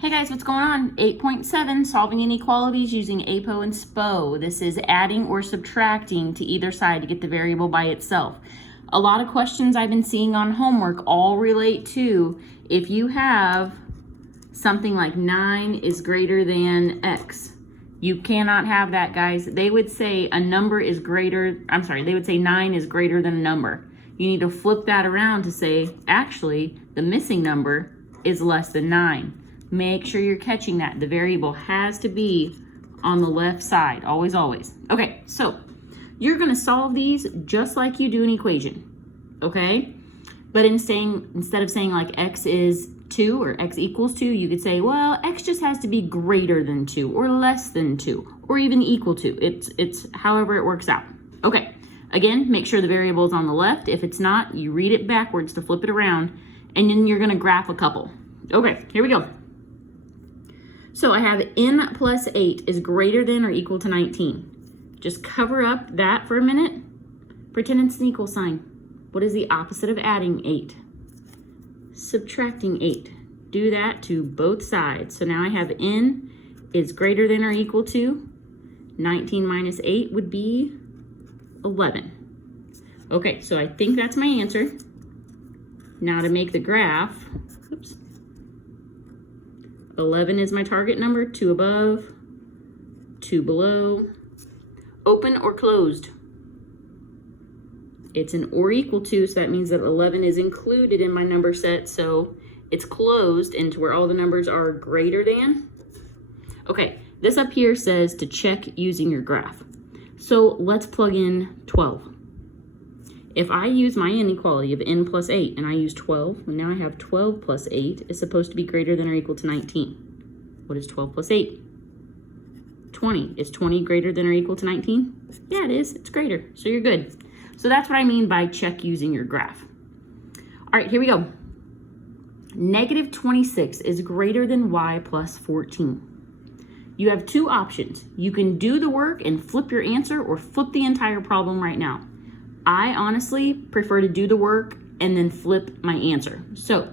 Hey guys, what's going on? 8.7, solving inequalities using APOE and SPOE. This is adding or subtracting to either side to get the variable by itself. A lot of questions I've been seeing on homework all relate to if you have something like 9 is greater than x. You cannot have that, guys. They would say a number is greater, they would say 9 is greater than a number. You need to flip that around to say, actually, the missing number is less than 9. Make sure you're catching that. The variable has to be on the left side, always, always. Okay, so you're gonna solve these just like you do an equation, okay? But instead of saying like x is 2 or x equals 2, you could say, well, x just has to be greater than 2 or less than 2 or even equal to. It's however it works out. Okay, again, make sure the variable is on the left. If it's not, you read it backwards to flip it around, and then you're gonna graph a couple. Okay, here we go. So I have n plus 8 is greater than or equal to 19. Just cover up that for a minute. Pretend it's an equal sign. What is the opposite of adding 8? Subtracting 8. Do that to both sides. So now I have n is greater than or equal to 19 minus 8 would be 11. Okay, so I think that's my answer. Now to make the graph, oops. 11 is my target number, 2 above, 2 below. Open or closed? It's an or equal to, so that means that 11 is included in my number set, so it's closed into where all the numbers are greater than. Okay, this up here says to check using your graph. So let's plug in 12. If I use my inequality of n plus 8 and I use 12, and now I have 12 plus 8 is supposed to be greater than or equal to 19. What is 12 plus 8? 20. Is 20 greater than or equal to 19? Yeah, it is. It's greater. So you're good. So that's what I mean by check using your graph. All right, here we go. Negative 26 is greater than y plus 14. You have two options. You can do the work and flip your answer or flip the entire problem right now. I honestly prefer to do the work and then flip my answer. So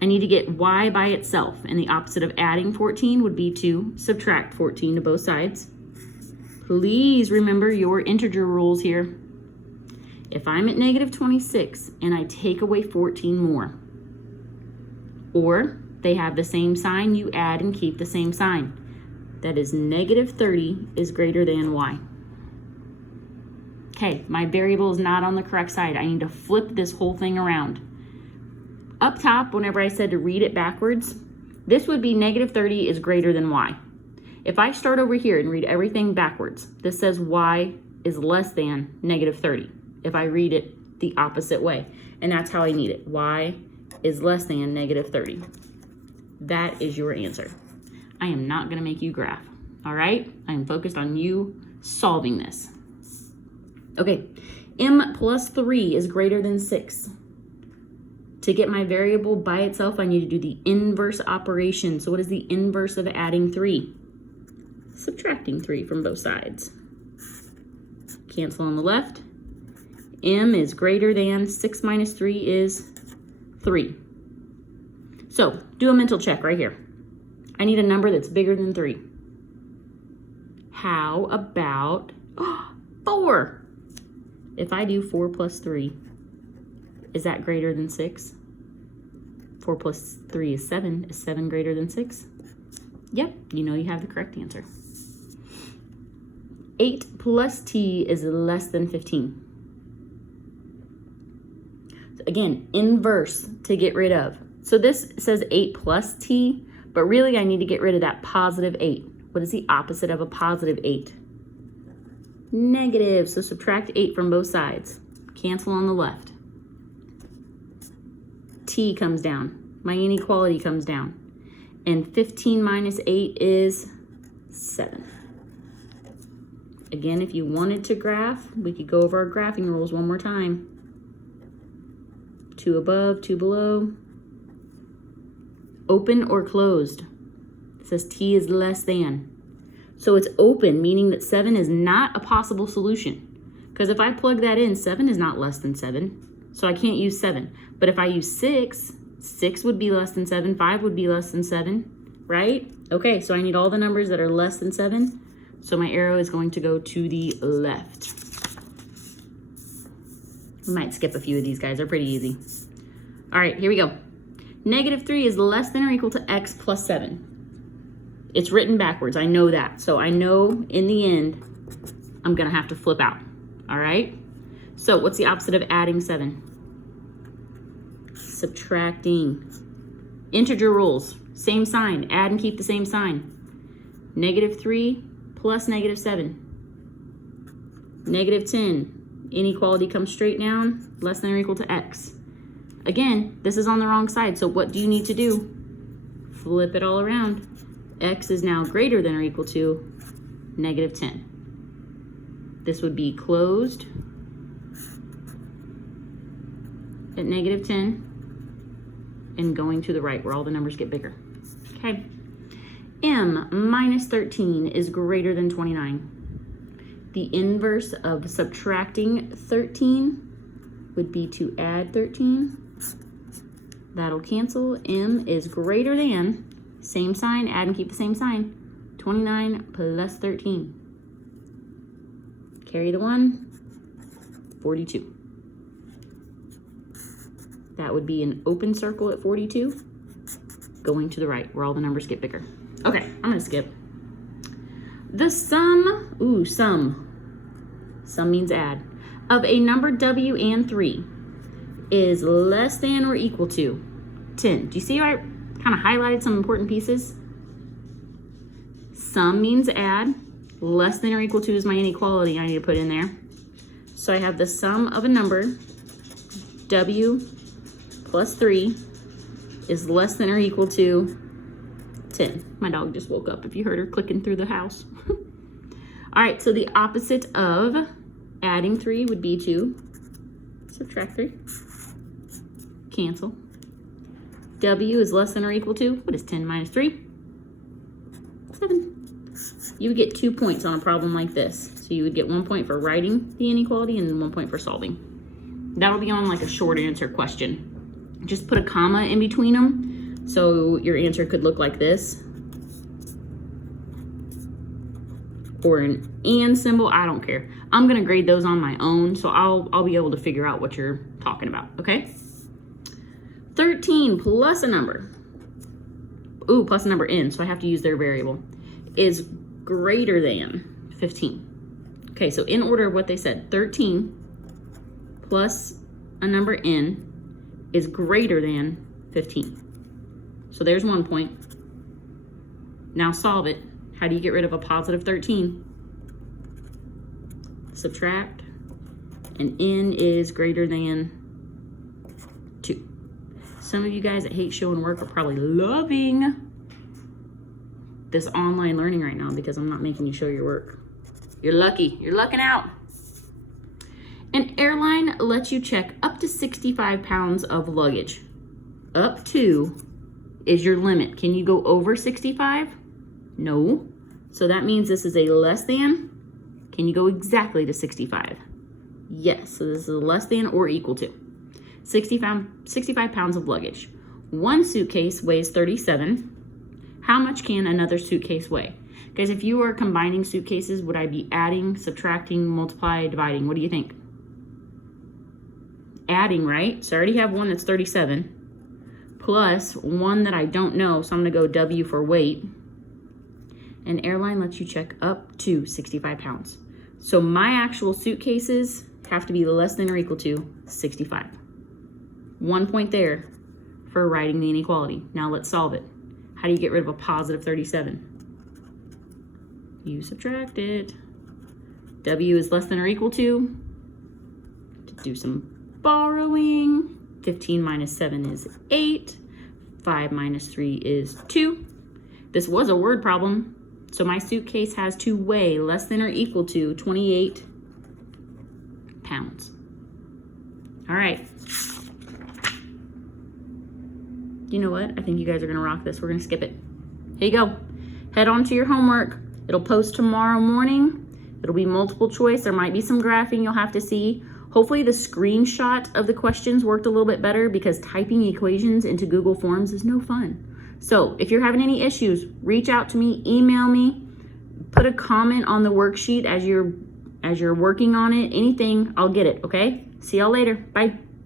I need to get y by itself, and the opposite of adding 14 would be to subtract 14 to both sides. Please remember your integer rules here. If I'm at negative 26 and I take away 14 more, or they have the same sign, you add and keep the same sign. That is negative 30 is greater than y. Okay, my variable is not on the correct side. I need to flip this whole thing around. Up top, whenever I said to read it backwards, this would be negative 30 is greater than y. If I start over here and read everything backwards, this says y is less than negative 30. If I read it the opposite way, and that's how I need it. Y is less than negative 30. That is your answer. I am not gonna make you graph, all right? I am focused on you solving this. Okay, m plus 3 is greater than 6. To get my variable by itself, I need to do the inverse operation. So what is the inverse of adding 3? Subtracting 3 from both sides. Cancel on the left. M is greater than 6 minus 3 is 3. So do a mental check right here. I need a number that's bigger than 3. How about 4? If I do 4 plus 3, is that greater than 6? 4 plus 3 is 7. Is 7 greater than 6? Yep, you know you have the correct answer. 8 plus t is less than 15. So again, inverse to get rid of. So this says 8 plus t, but really I need to get rid of that positive 8. What is the opposite of a positive 8? Negative, so subtract 8 from both sides. Cancel on the left. T comes down. My inequality comes down. And 15 minus 8 is 7. Again, if you wanted to graph, we could go over our graphing rules one more time. 2 above, 2 below. Open or closed. It says T is less than. So it's open, meaning that 7 is not a possible solution. Because if I plug that in, 7 is not less than 7. So I can't use 7. But if I use 6, 6 would be less than 7, 5 would be less than 7. right? Okay, so I need all the numbers that are less than 7. So my arrow is going to go to the left. We might skip a few of these guys. They're pretty easy. All right, here we go. -3 is less than or equal to x plus 7. It's written backwards. I know that. So I know in the end, I'm going to have to flip out. All right? So what's the opposite of adding 7? Subtracting. Integer rules. Same sign. Add and keep the same sign. -3 plus -7. -10. Inequality comes straight down. Less than or equal to x. Again, this is on the wrong side. So what do you need to do? Flip it all around. X is now greater than or equal to -10. This would be closed at -10 and going to the right where all the numbers get bigger. Okay. M minus 13 is greater than 29. The inverse of subtracting 13 would be to add 13. That'll cancel. M is greater than, same sign, add and keep the same sign, 29 plus 13. Carry the 1, 42. That would be an open circle at 42, going to the right where all the numbers get bigger. Okay, I'm gonna skip. The sum means add, of a number W and 3 is less than or equal to 10. Do you see how I kind of highlighted some important pieces? Sum means add. Less than or equal to is my inequality I need to put in there. So I have the sum of a number, W plus 3, is less than or equal to 10. My dog just woke up if you heard her clicking through the house. All right, so the opposite of adding 3 would be to subtract 3. Cancel. W is less than or equal to, what is 10 minus 3? 7. You would get 2 points on a problem like this. So you would get 1 point for writing the inequality and 1 point for solving. That'll be on like a short answer question. Just put a comma in between them so your answer could look like this. Or an and symbol, I don't care. I'm gonna grade those on my own, so I'll be able to figure out what you're talking about, okay? 13 plus a number, plus a number n, so I have to use their variable, is greater than 15. Okay, so in order of what they said, 13 plus a number n is greater than 15. So there's 1 point. Now solve it. How do you get rid of a positive 13? Subtract, and n is greater than 2. Some of you guys that hate showing work are probably loving this online learning right now because I'm not making you show your work. You're lucky. You're lucking out. An airline lets you check up to 65 pounds of luggage. Up to is your limit. Can you go over 65? No. So that means this is a less than. Can you go exactly to 65? Yes. So this is a less than or equal to 65 pounds of luggage. One suitcase weighs 37. How much can another suitcase weigh? Guys, if you are combining suitcases, would I be adding, subtracting, multiply, dividing? What do you think? Adding, right? So I already have one that's 37 plus one that I don't know. So I'm going to go W for weight. An airline lets you check up to 65 pounds. So my actual suitcases have to be less than or equal to 65. 1 point there for writing the inequality. Now let's solve it. How do you get rid of a positive 37? You subtract it. W is less than or equal to do some borrowing. 15 minus 7 is 8. 5 minus 3 is 2. This was a word problem. So my suitcase has to weigh less than or equal to 28 pounds. All right. You know what? I think you guys are going to rock this. We're going to skip it. Here you go. Head on to your homework. It'll post tomorrow morning. It'll be multiple choice. There might be some graphing you'll have to see. Hopefully the screenshot of the questions worked a little bit better because typing equations into Google Forms is no fun. So if you're having any issues, reach out to me, email me, put a comment on the worksheet as you're working on it. Anything, I'll get it, okay? See y'all later. Bye.